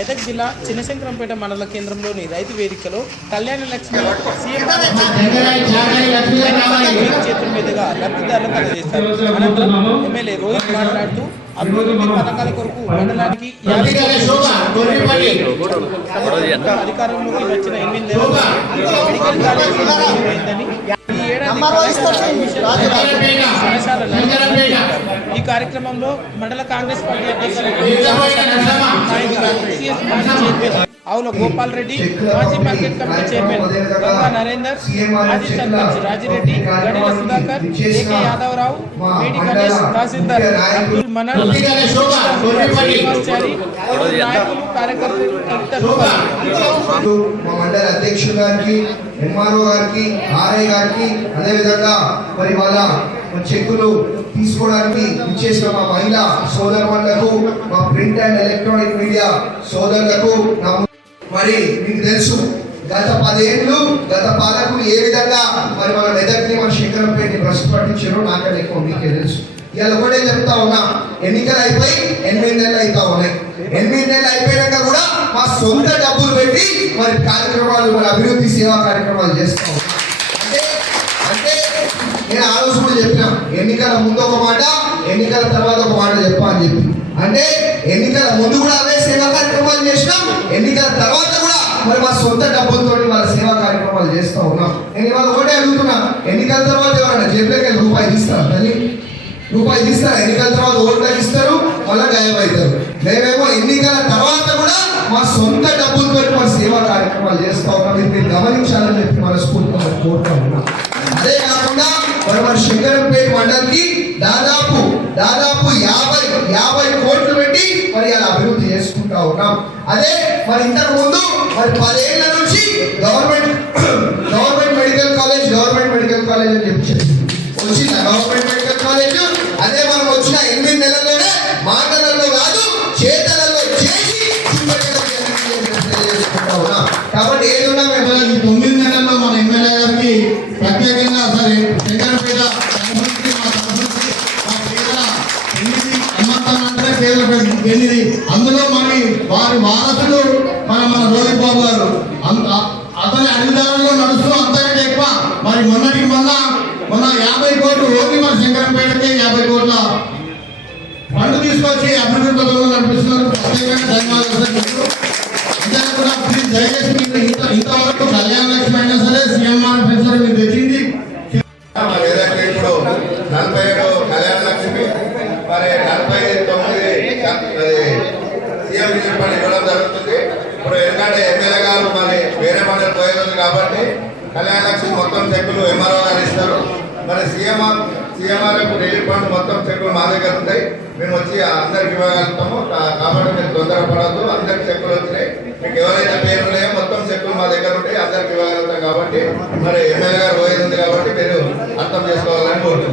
మెదక్ జిల్లా చిన్నశంకరంపేట మండల కేంద్రంలోని రైతు వేదికలో కళ్యాణ లక్ష్మి సీఎం చేతుల మీదుగా లబ్ధిదారులకు అందజేస్తారు. అనంతరం ఎమ్మెల్యే రోహిత్ మాట్లాడుతూ అభివృద్ధి పథకాల కొరకు మండలానికి అధికారంలోకి వచ్చిన ఎనిమిది మెడికల్ కాలేజీ ఈ కార్యక్రమంలో మండల కాంగ్రెస్ పార్టీ అధ్యక్షులు ఆవుల గోపాల్ రెడ్డి మాజీ market committee chairman Ganga Narender మాజీ సర్పంచ్ రాజిరెడ్డి గడిల సుధాకర్ ఏకే యాదవరావు మేడి గణేష్ తహసీల్దార్ అబ్దుల్ మనన్ శ్రీనివాసాచారి నాయకులు కార్యకర్తలు తదితరులు. మా మండల అధ్యక్షుడు గారికి ఎంఆర్ఓ గారికి ఆర్ఐ గారికి అదేవిధంగా మరి వాళ్ళ చెక్కులు తీసుకోవడానికి ఇచ్చేసిన మా మహిళా సోదరులకు మా ప్రింట్ అండ్ ఎలక్ట్రానిక్ మీడియా సోదరులకు మరి మీకు తెలుసు గత పదేళ్ళు గత పాలకులు ఏ విధంగా మరి మన మెదక్ని మన శంకరంపేటని భ్రష్టు పట్టించారో నాకన్నా ఎక్కువ మీకే తెలుసు. ఇవాళ ఒకటే చెప్తా ఉన్నా ఎన్నికలు అయిపోయి ఎనిమిది నెలలు అవుతా ఉన్నాయి. ఎనిమిది మా సొంత డబ్బులు పెట్టి మరి కార్యక్రమాలు మరి అభివృద్ధి సేవా కార్యక్రమాలు చేస్తాం. అంటే అంటే నేను ఆలోచన రోజు చెప్పిన ఎన్నికల ముందు ఒక మాట ఎన్నికల తర్వాత ఒక మాట చెప్పా చెప్పి. అంటే ఎన్నికల ముందు కూడా అవే సేవా కార్యక్రమాలు చేసినాం ఎన్నికల తర్వాత కూడా మరి మా సొంత డబ్బులతో మన సేవా కార్యక్రమాలు చేస్తా ఉన్నాం. నేను ఇవాళ ఒకటే అడుగుతున్నా ఎన్నికల తర్వాత ఎవరైనా జేబులోకి రూపాయి తీస్తారా తల్లి? రూపాయలు ఇస్తారు ఎన్నికల తర్వాత ఓట్లకు ఇస్తారు మళ్ళీ గాయం అవుతారు. మేమేమో ఎన్నికల తర్వాత కూడా మా సొంత డబ్బులు పెట్టి మా సేవా కార్యక్రమాలు చేస్తా ఉన్నాం. ఇది మీరు గమనించాలని చెప్పి మనస్ఫూర్తిగా కోరుతా ఉన్నాం. అదే కాకుండా మరి మన శంకరంపేట మండలికి దాదాపు దాదాపు యాభై యాభై కోట్లు పెట్టి మరి అలా అభివృద్ధి చేసుకుంటా ఉన్నాం. అదే మరి ఇంతకు ముందు మరి పదేళ్ళ నుంచి government government medical college government medical college అని చెప్పి చెప్పింది. గవర్నమెంట్ మెడికల్ కాలేజ్ అదే మనం వచ్చిన ఎనిమిది నెలల్లోనే మాటలలో కాదు చేతలలో చేసి కాబట్టి ఏదున్నా మేము ఈ తొమ్మిది నెలల్లో మన ఎమ్మెల్యే గారికి ప్రత్యేకంగా సరే శంకరపేట అభివృద్ధి అందులో మరి వారి వారసులు మన మన రోహిత్ బాబు గారు. అతని అధికారంలో నడుస్తూ అంతకంటే ఎక్కువ మరి మొన్నటికి మొన్న మొన్న యాభై కోట్లు ఓన్లీ వేరే మండలి పోయేది కాబట్టి కళ్యాణ లక్ష్మి మొత్తం చెక్కులు ఎంఆర్ఓ గారు ఇస్తారు. మరి సీఎంఆర్ సీఎంఆర్ రిలీఫ్ ఫండ్ మొత్తం చెక్కులు మా దగ్గర ఉంటాయి. మేము వచ్చి అందరికి ఇవ్వగలుగుతాము. కాబట్టి మీరు తొందరపడద్దు అందరికి చెక్కులు వచ్చినాయి. మీకు ఎవరైతే పేరు ఉన్నాయో మొత్తం చెక్కులు మా దగ్గర ఉంటాయి. అందరికి ఇవ్వగలుగుతాం కాబట్టి మరి ఎమ్మెల్యే గారు పోయేది ఉంది కాబట్టి మీరు అర్థం చేసుకోవాలని కోరుతున్నాం.